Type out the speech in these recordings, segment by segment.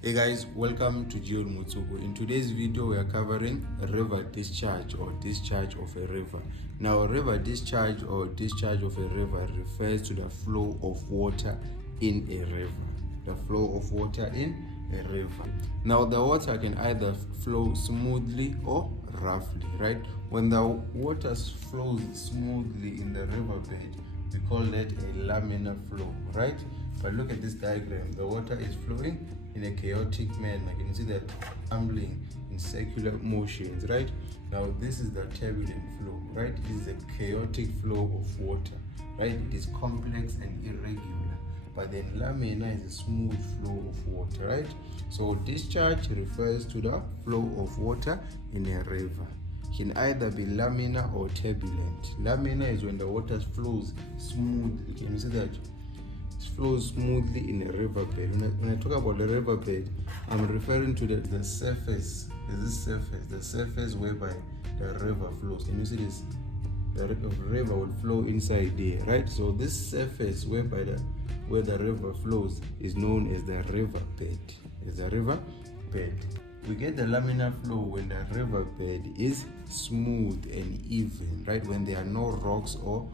Hey guys, welcome to Motsoko. In today's video, we are covering river discharge or discharge of a river. Now, river discharge or discharge of a river refers to the flow of water in a river. The flow of water in a river. Now, the water can either flow smoothly or roughly, right? When the water flows smoothly in the riverbed, we call that a laminar flow, right? But look at this diagram. The water is flowing in a chaotic manner. You can see that tumbling in circular motions, right? Now this is the turbulent flow, right? This is a chaotic flow of water, right? It is complex and irregular. But then laminar is a smooth flow of water, right? So discharge refers to the flow of water in a river. It can either be laminar or turbulent. Laminar is when the water flows smoothly. Can you see that? Flows smoothly in a riverbed. When I talk about the riverbed, I'm referring to the surface. There's this surface, the surface whereby the river flows. Can you see this? The river will flow inside there, right? So this surface where the river flows is known as the riverbed. Is the riverbed. We get the laminar flow when the riverbed is smooth and even, right? When there are no rocks or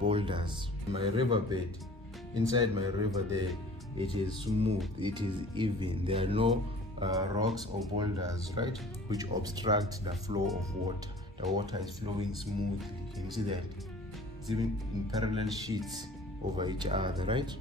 boulders. My riverbed, inside my river there, it is smooth, it is even. There are no rocks or boulders, right, which obstruct the flow of water. The water is flowing smoothly. Can you see that? It's even in parallel sheets over each other, right?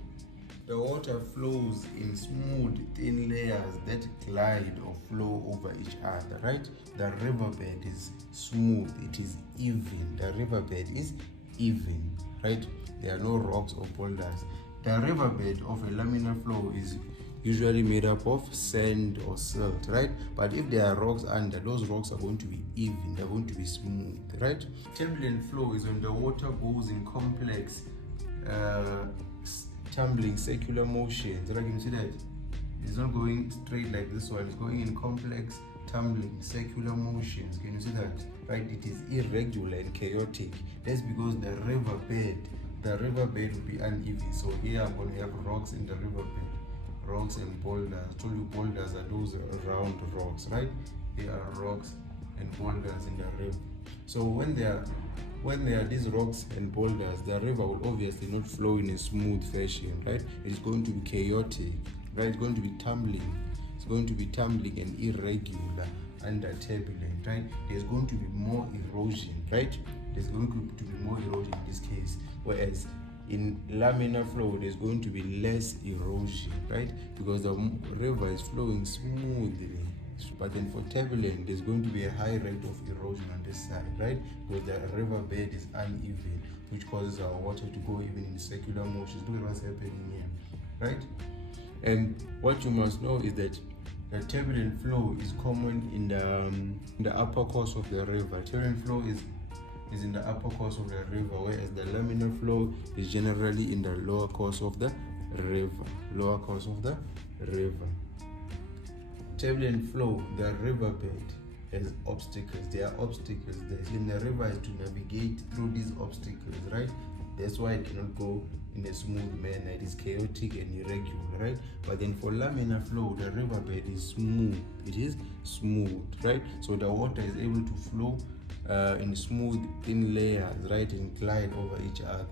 The water flows in smooth, thin layers that glide or flow over each other, right? The riverbed is smooth, it is even. The riverbed is even, right? There are no rocks or boulders. The riverbed of a laminar flow is usually made up of sand or silt, right? But if there are rocks under, those rocks are going to be even, they're going to be smooth, right? Turbulent flow is when the water goes in complex, tumbling circular motions, right? You can see that it's not going straight like this one, it's going in complex, tumbling circular motions. Can you see that? Right? It is irregular and chaotic. That's because the riverbed will be uneven. So here I'm going to have rocks in the riverbed, rocks and boulders. I told you boulders are those round rocks, right? Here are rocks and boulders in the river. So when there are these rocks and boulders, the river will obviously not flow in a smooth fashion, right? It's going to be chaotic, right? It's going to be tumbling. It's going to be tumbling and irregular under turbulent, right? There's going to be more erosion, right? There's going to be more erosion in this case, whereas in laminar flow there's going to be less erosion, right? Because the river is flowing smoothly. But then for turbulent, there's going to be a high rate of erosion on this side, right? Because the riverbed is uneven, which causes our water to go even in circular motions. Look at what's happening here, right? And what you must know is that the turbulent flow is common in the upper course of the river. Turbulent flow is in the upper course of the river, whereas the laminar flow is generally in the lower course of the river. Lower course of the river. Turbulent flow, the riverbed has obstacles. There are obstacles there. In the river is to navigate through these obstacles, right? That's why it cannot go in a smooth manner. It is chaotic and irregular, right? But then for laminar flow, the riverbed is smooth. It is smooth, right? So the water is able to flow in smooth, thin layers, right, and glide over each other.